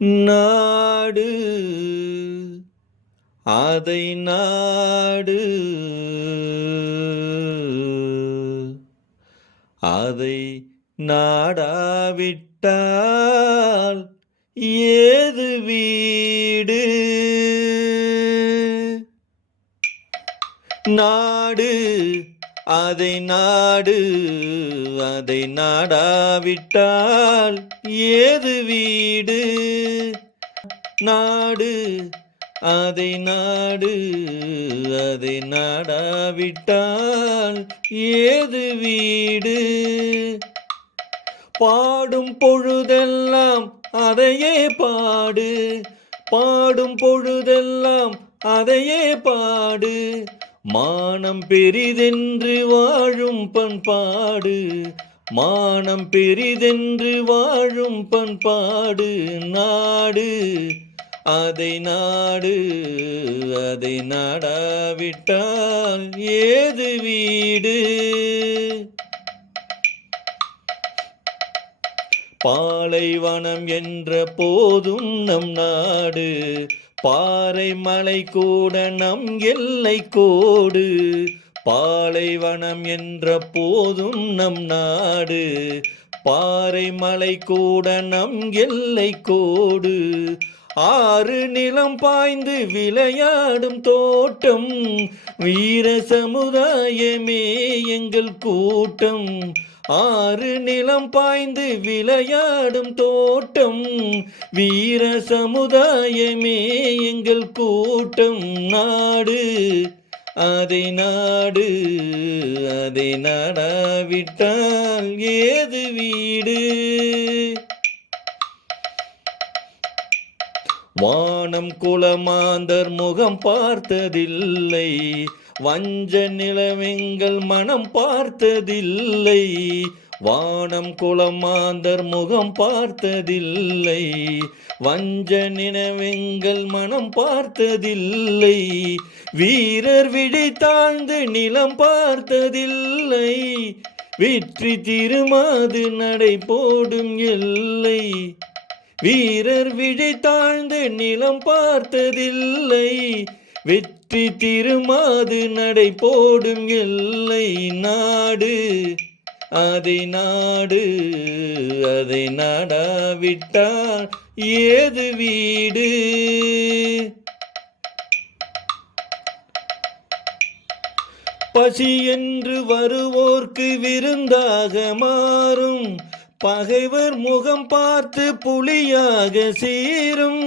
நாடு அதை நாடு அதை நாடாவிட்டால் ஏது வீடு நாடு அதை நாடு அதை நாடாவிட்டால் ஏது வீடு நாடு அதை நாடு அதை நாடாவிட்டால் ஏது வீடு பாடும் பொழுதெல்லாம் அதையே பாடு பாடும் பொழுதெல்லாம் அதையே பாடு மானம் பெரிதென்று வாழும் பண்பாடு மானம் பெரிதென்று வாழும் பண்பாடு நாடு அதை நாடு அதை நாடாவிட்டால் ஏது வீடு பாலைவனம் என்ற போதும் நம் நாடு பாறை மலை கூட நம் எல்லை கோடு பாலைவனம் என்ற போதும் நம் நாடு பாறை மலை கூட நம் எல்லை கோடு ஆறு நிலம் பாய்ந்து விளையாடும் தோட்டம் வீர சமுதாயமே எங்கள் கூட்டம் ஆறு நிலம் பாய்ந்து விளையாடும் தோட்டம் வீர சமுதாயமே எங்கள் கூட்டம் நாடு அதை நாடு அதை நாடாவிட்டால் ஏது வீடு வானம் குலமாந்தர் முகம் பார்த்ததில்லை வஞ்ச நிலவெங்கள் மனம் பார்த்ததில்லை வானம் குலமாந்தர் முகம் பார்த்ததில்லை வஞ்ச நிலவெங்கள் மனம் பார்த்ததில்லை வீரர் விழி தாழ்ந்து நிலம் பார்த்ததில்லை வெற்றி திருமாது நடை போடும் எல்லை வீரர் விழி தாழ்ந்து நிலம் பார்த்ததில்லை வெற்றி திருமாது நடை போடும் எல்லை நாடு அதை நாடு அதை நாடாவிட்டால் ஏது வீடு பசி என்று வருவோர்க்கு விருந்தாக மாறும் பகைவர் முகம் பார்த்து புலியாக சீரும்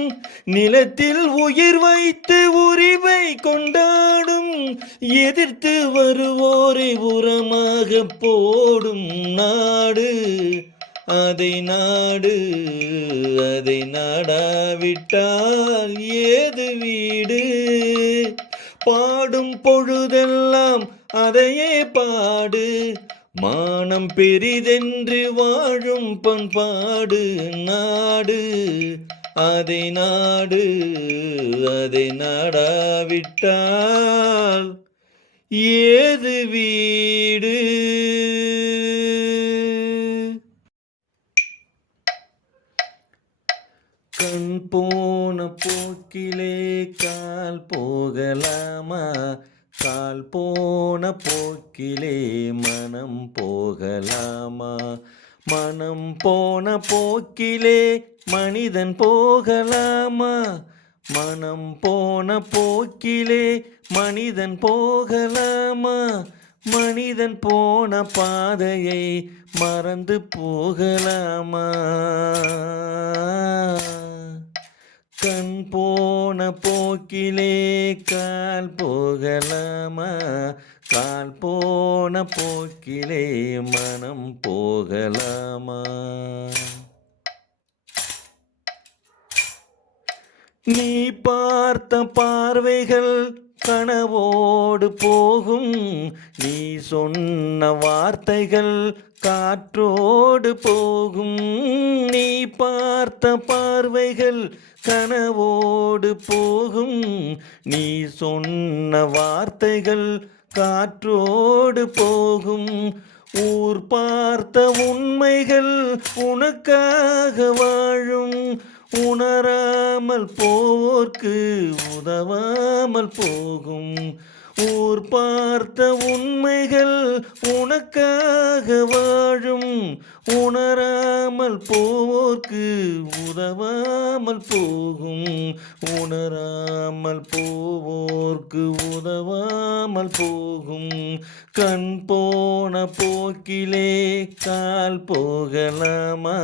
நிலத்தில் உயிர் வைத்து உரிமை கொண்டாடும் எதிர்த்து வருவோரை உரமாக போடும் நாடு அதை நாடு அதை நாடாவிட்டால் ஏது வீடு பாடும் பொழுதெல்லாம் அதையே பாடு மானம் பெரிதென்று வாழும் பண்பாடு நாடு அதை நாடு அதை நாடாவிட்டால் ஏது வீடு கண் போன போக்கிலே கால் போகலாமா கால் போன போக்கிலே மனம் போகலாமா மனம் போன போக்கிலே மனிதன் போகலாமா மனம் போன போக்கிலே மனிதன் போகலாமா மனிதன் போன பாதையை மறந்து போகலாமா கண் போன போக்கிலே கால் போகலாமா கால் போன போக்கிலே மனம் போகலாமா நீ பார்த்த பார்வைகள் கனவோடு போகும் நீ சொன்ன வார்த்தைகள் காற்றோடு போகும் நீ பார்த்த பார்வைகள் கனவோடு போகும் நீ சொன்ன வார்த்தைகள் காற்றோடு போகும் ஊர் பார்த்த உண்மைகள் உனக்காக வாழும் உணர உணராமல் போவோர்க்கு உதவாமல் போகும். ஊர் பார்த்த உண்மைகள் உனக்காக வாழும். உணராமல் போவோர்க்கு உதவாமல் போகும். உணராமல் போவோர்க்கு உதவாமல் போகும். கண் போன போக்கிலே கால் போகலாமா?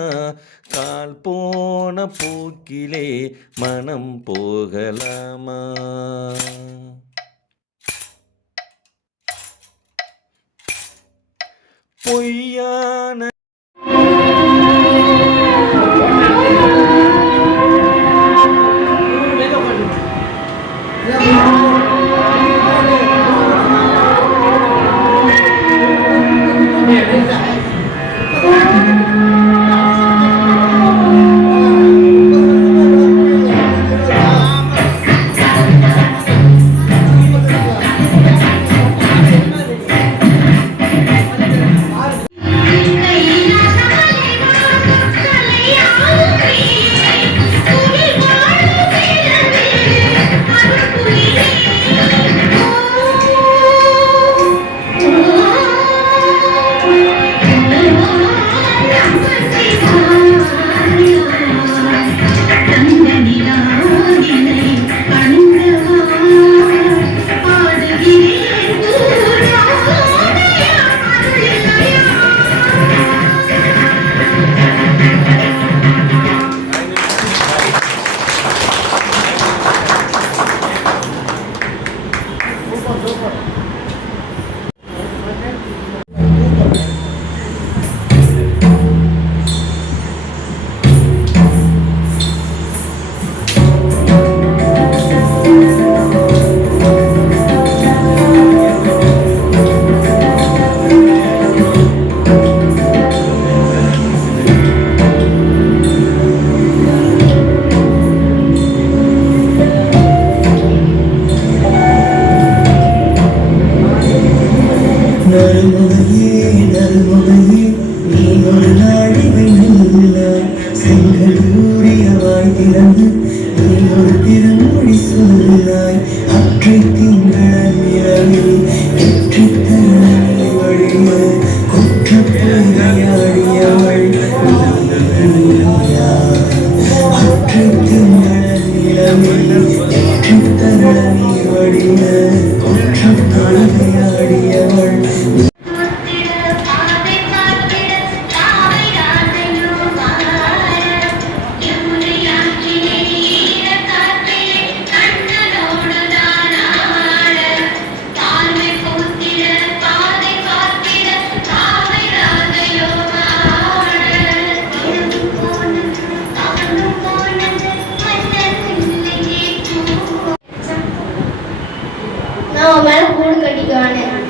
கால் போன போக்கிலே மனம் போகலாமா? பொய்யான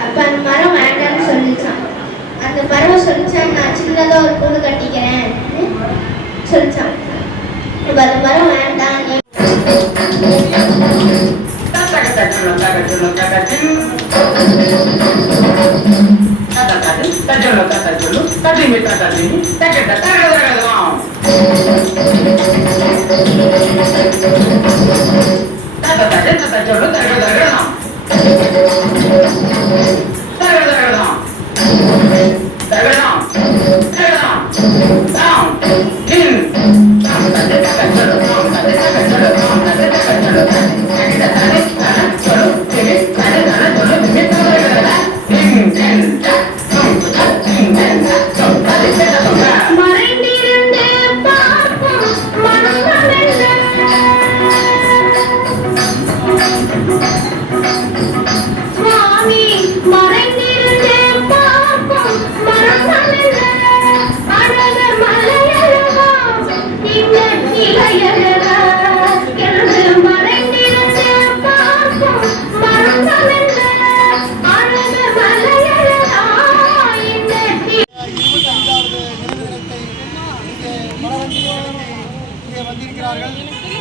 அப்ப அந்த மரம் வேண்டாம்னு சொல்லிச்சான். அந்த பறவை சொல்லிச்சான், நான் சின்னதா ஒரு கூடு கட்டிக்கிறேன் சொல்லிச்சான். அப்ப அந்த மரம் வேண்டாம்.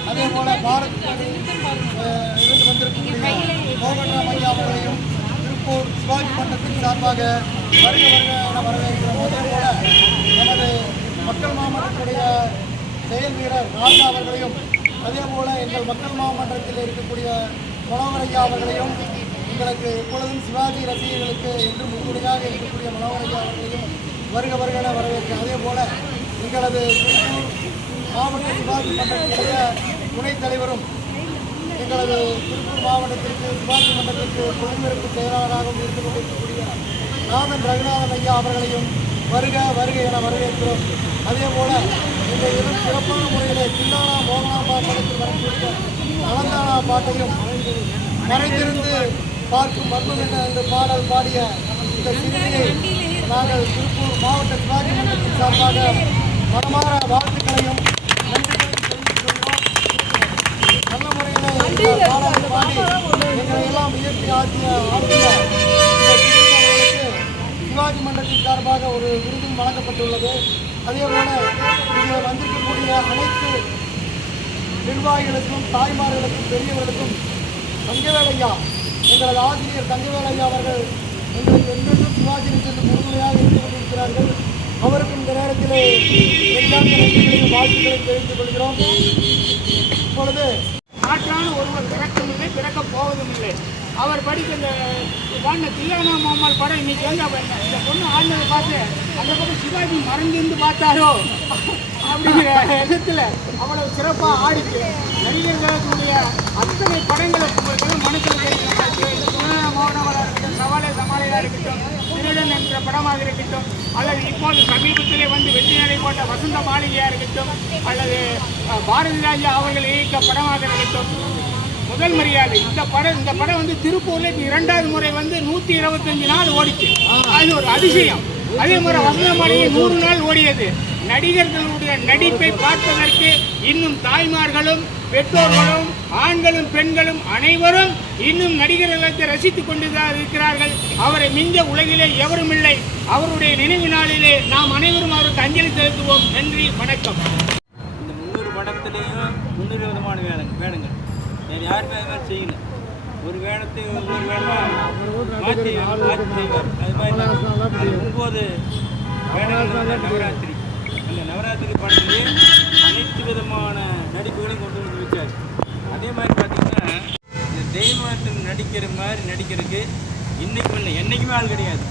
அதே போல பாரத் இருந்து வந்திருக்கக்கூடிய மோகன்ராம் ஐயா அவர்களையும் திருப்பூர் சிவாஜி மன்றத்தின் சார்பாக வருக என வரவேற்கிறோம். அதே போல நமது மக்கள் மாமன்றத்துடைய செயல் வீரர் ராஜா அவர்களையும் அதே போல் எங்கள் மக்கள் மாமன்றத்தில் இருக்கக்கூடிய மனோகரையா அவர்களையும், எங்களுக்கு எப்பொழுதும் சிவாஜி ரசிகர்களுக்கு என்று முன்னுரையாக இருக்கக்கூடிய மனோகரையா அவர்களையும் வருக வருகன வரவேற்கிறேன். அதே போல் எங்களது திருப்பூர் மாவட்ட சிவாஜி மன்றத்தினுடைய துணைத் தலைவரும் எங்களது திருப்பூர் மாவட்டத்திற்கு சிவாஜி மன்றத்திற்கு பொதுமறுப்பு செயலாளராகவும் இருந்து கொண்டிருக்கக்கூடிய நாதன் ரகுநாதன் ஐயா அவர்களையும் வருக வருக என வரவேற்கிறோம். அதே போல எங்கள் இடம் சிறப்பான முறையில் தில்லானா மோகனாம்பா படத்தில் வரக்கூடிய நலந்தானா பாட்டையும் மறைந்திருந்து பார்க்கும் மர்மம் என்ன என்று பாடல் பாடிய இந்த சிறுமியை நாங்கள் திருப்பூர் மாவட்ட சிவாஜி மன்றத்தின் சார்பாக மனமாற வாழ்த்துக்களையும் நன்றிகளையும் தெரிவித்துக் கொள்கிறோம். நல்ல முறையில் பாடலை பாடி எங்களை எல்லாம் உயர்த்தி ஆற்றிய சிவாஜி மன்றத்தின் சார்பாக ஒரு விருதும் வழங்கப்பட்டுள்ளது. அதேபோல இங்கே வந்திருக்கக்கூடிய அனைத்து நிர்வாகிகளுக்கும் தாய்மார்களுக்கும் பெரியவர்களுக்கும் தங்கவேலையா, எங்களது ஆசிரியர் தங்கவேலையா அவர்கள் எங்களுக்கு என்றென்றும் சிவாஜி சென்று முழுமையாக இருந்து கொண்டிருக்கிறார்கள். அவருக்கும் இந்த நேரத்திலே நன்றிகளையும் வாழ்த்துக்களையும் தெரிவித்துக் கொள்கிறோம். இப்பொழுது ஆற்றான ஒருவர் பிறக்கும் இல்லை, பிறக்கப் போவதும் இல்லை. அவர் படித்த இந்த பாடின தில்லானா மோகன்லால் படம் இன்னைக்கு வந்து அவர் இந்த பொண்ணு ஆடினதை பார்த்து அந்த பக்கம் சிவாஜி மறைஞ்சிருந்து பார்த்தாரோ அப்படிங்கிற இடத்துல அவ்வளவு சிறப்பாக ஆடிச்சு. நடிகர்களுடைய அத்தனை படங்களை உங்களுக்கு மனசில் தில்லானா மோகன்லாலாக இருக்கட்டும், சவாலே சமாளியாக இருக்கட்டும், திருடன் என்ற படமாக இருக்கட்டும், அல்லது இப்போது சமீபத்திலே வந்து வெற்றி நடை போட்ட வசந்த மாளிகையாக இருக்கட்டும், அல்லது பாரதி ராஜா அவர்கள் இயக்க படமாக இருக்கட்டும், முதல் மரியாதை இந்த படம் வந்து திருப்பூர்ல இப்போ 2வது முறை வந்து 125 நாள் ஓடிச்சு. அது ஒரு அதிசயம். அதே மாதிரி வசந்த மாளிகை 100 நாள் ஓடியது. நடிகர்களுடைய நடிப்பை பார்ப்பதற்கு இன்னும் தாய்மார்களும் பெற்றோர்களும் ஆண்களும் பெண்களும் அனைவரும் இன்னும் நடிகர்களுக்கு ரசித்துக் கொண்டுதான் இருக்கிறார்கள். அவரை மிஞ்ச உலகிலே எவரும் இல்லை. அவருடைய நினைவு நாளிலே நாம் அனைவரும் அவருக்கு அஞ்சலி செலுத்துவோம். நன்றி, வணக்கம். இந்த 300 படத்துலேயும் 300 விதமான வேடங்கள் வேறு யாருமே அது மாதிரி செய்யல. ஒரு வேடத்தை ஒரு வேடமாக மாற்றி செய்வார். அது மாதிரி 9 வேடங்கள் நவராத்திரி. அந்த நவராத்திரி படத்துலேயே அனைத்து விதமான நடிப்புகளையும் கொண்டு வந்து வச்சார். அதே மாதிரி பார்த்திங்கன்னா இந்த தெய்வத்தில் நடிக்கிற மாதிரி நடிக்கிறதுக்கு இன்றைக்கும் இல்லை, என்றைக்குமே ஆள் கிடையாது.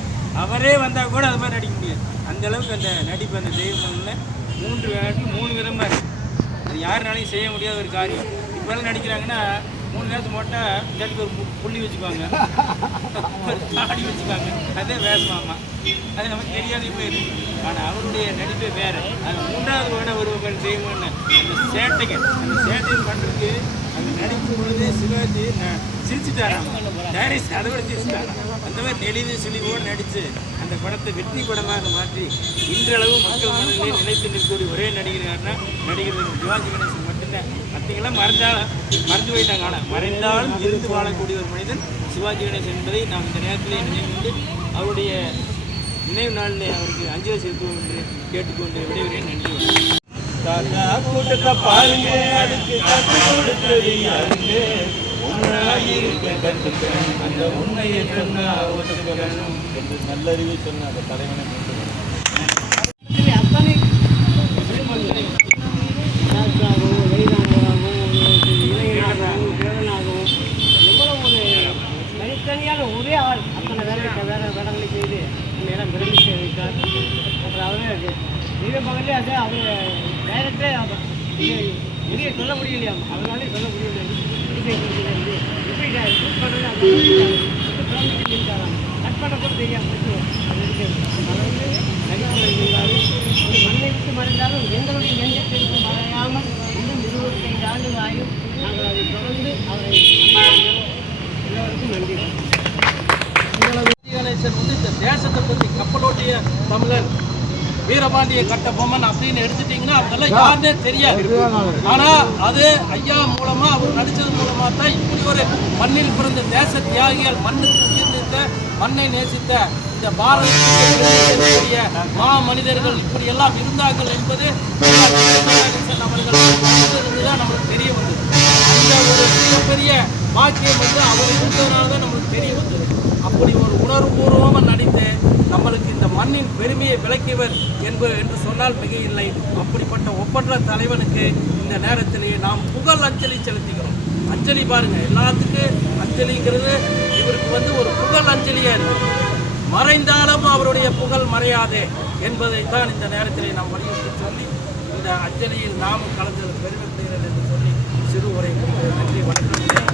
அவரே வந்தால் கூட அது மாதிரி நடிக்க முடியாது. அந்தளவுக்கு அந்த நடிப்பு அந்த தெய்வங்களில் 3 வேடத்தில் 3 விதமாக இருக்குது. அது யாருனாலையும் செய்ய முடியாத ஒரு காரியம். இப்போலாம் நடிக்கிறாங்கன்னா 3 வேஷம் போட்டால் இல்லாட்டி ஒரு புள்ளி வச்சுக்குவாங்க, ஒரு தாடி வச்சுக்குவாங்க. அதே வேஷமாமா, அது நமக்கு தெரியாத போயிருக்கு. ஆனால் அவருடைய நடிப்பே வேறு. அது 3வது விட ஒருவர்கள் செய்யணும்னு அந்த சேட்டைகள் பண்ணுறதுக்கு அந்த நடிக்கும் பொழுதே சிவாஜி சிரிச்சுட்டாராம். டேரிஸ் அதை விட சிரிச்சுட்டாராம். அந்த மாதிரி நெளிவு சுழிவோடு நடித்து அந்த படத்தை வெற்றி படமாக மாற்றி இன்றளவு மக்கள் மனதிலே நிலைத்து நிற்கக்கூடிய ஒரே நடிகர்னா நடிகர் சிவாஜி கணேசன் மட்டும்தான். மற்றவங்களாம் மறைஞ்சு போயிட்டாங்க. ஆனால் மறைந்தாலும் இருந்து வாழக்கூடிய ஒரு மனிதன் சிவாஜி கணேசன் என்பதை நாம் இந்த நேரத்திலே நினைவுண்டு அவருடைய நினைவு நாளில் அவருக்கு அஞ்சலி செலுத்துவோம் என்று கேட்டுக்கொண்டு விடைபெறுகிறேன். நன்றி. கூட்டத்தை பாருங்க, அதுக்கு கற்றுக் கொடுத்தது யாருங்க? உண்மையாயிருக்க கற்றுக்கிறேன், அந்த உண்மையை சொன்னா ஒத்துக்கிறேன் என்று நல்லறிவு சொன்ன அந்த தலைவனை தனித்தனியான ஒரே ஆள் அத்தனை வேடங்களை செய்து இந்த இடம் பிரமிக்க வைத்தார். அப்புறம் அவரே இதே பக்கத்துலேயே அது அவங்க டைரக்டே வெளியே சொல்ல முடியலையா, அவங்களாலே சொல்ல முடியல. எப்படி ஷூட் பண்ணுறது அந்த இருக்காராம், கட் பண்ண கூட தெரியாமல் அது இருக்கிறது. அதை வந்து நடிகர்கள் இருந்தாலும் ஒரு மண்ணை விட்டு மறைந்தாலும் எங்களுடைய நெஞ்சத்திற்கு மறையாமல் இன்னும் 25 ஆண்டுகள் ஆயும் நாங்கள் அதை தொடர்ந்து அவரை எல்லோருக்கும் நன்றி. கணேசன் வந்து இந்த தேசத்தை பற்றி கப்பலோட்டிய தமிழர் வீரபாண்டிய கட்டபொம்மன் அப்படின்னு எடுத்துட்டீங்கன்னா அதெல்லாம் யாருன்னே தெரியாது. ஆனால் அது ஐயா மூலமா அவர் நடித்தது மூலமா தான் இப்படி ஒரு மண்ணில் பிறந்த தேச தியாகிகள், மண்ணுக்கு உயிர்த்த மண்ணை நேசித்த இந்த பாரதிய மா மனிதர்கள் இப்படி எல்லாம் இருந்தார்கள் என்பது அவர்கள் இருந்துதான் நம்மளுக்கு தெரிய வந்தது. அந்த ஒரு மிகப்பெரிய பாக்கியம் வந்து அவர் இருந்ததுனால தான் நம்மளுக்கு தெரிய வந்தது. அப்படி ஒரு உணர்வுபூர்வமாக நடித்து நம்மளுக்கு இந்த மண்ணின் பெருமையை விளக்கியவர் என்று சொன்னால் மிக இல்லை. அப்படிப்பட்ட ஒப்பற்ற தலைவனுக்கு இந்த நேரத்திலேயே நாம் புகழ் அஞ்சலி செலுத்துகிறோம். அஞ்சலி பாருங்க, எல்லாத்துக்கும் அஞ்சலிங்கிறது இவருக்கு ஒரு புகழ் அஞ்சலியாக இருக்கு. மறைந்தாலும் அவருடைய புகழ் மறையாதே என்பதைத்தான் இந்த நேரத்திலே நாம் வலியுறுத்தி சொல்லி இந்த அஞ்சலியில் நாமும் கலந்து பெருமை என்று சொல்லி சிறு உரை நன்றி வணக்கம்.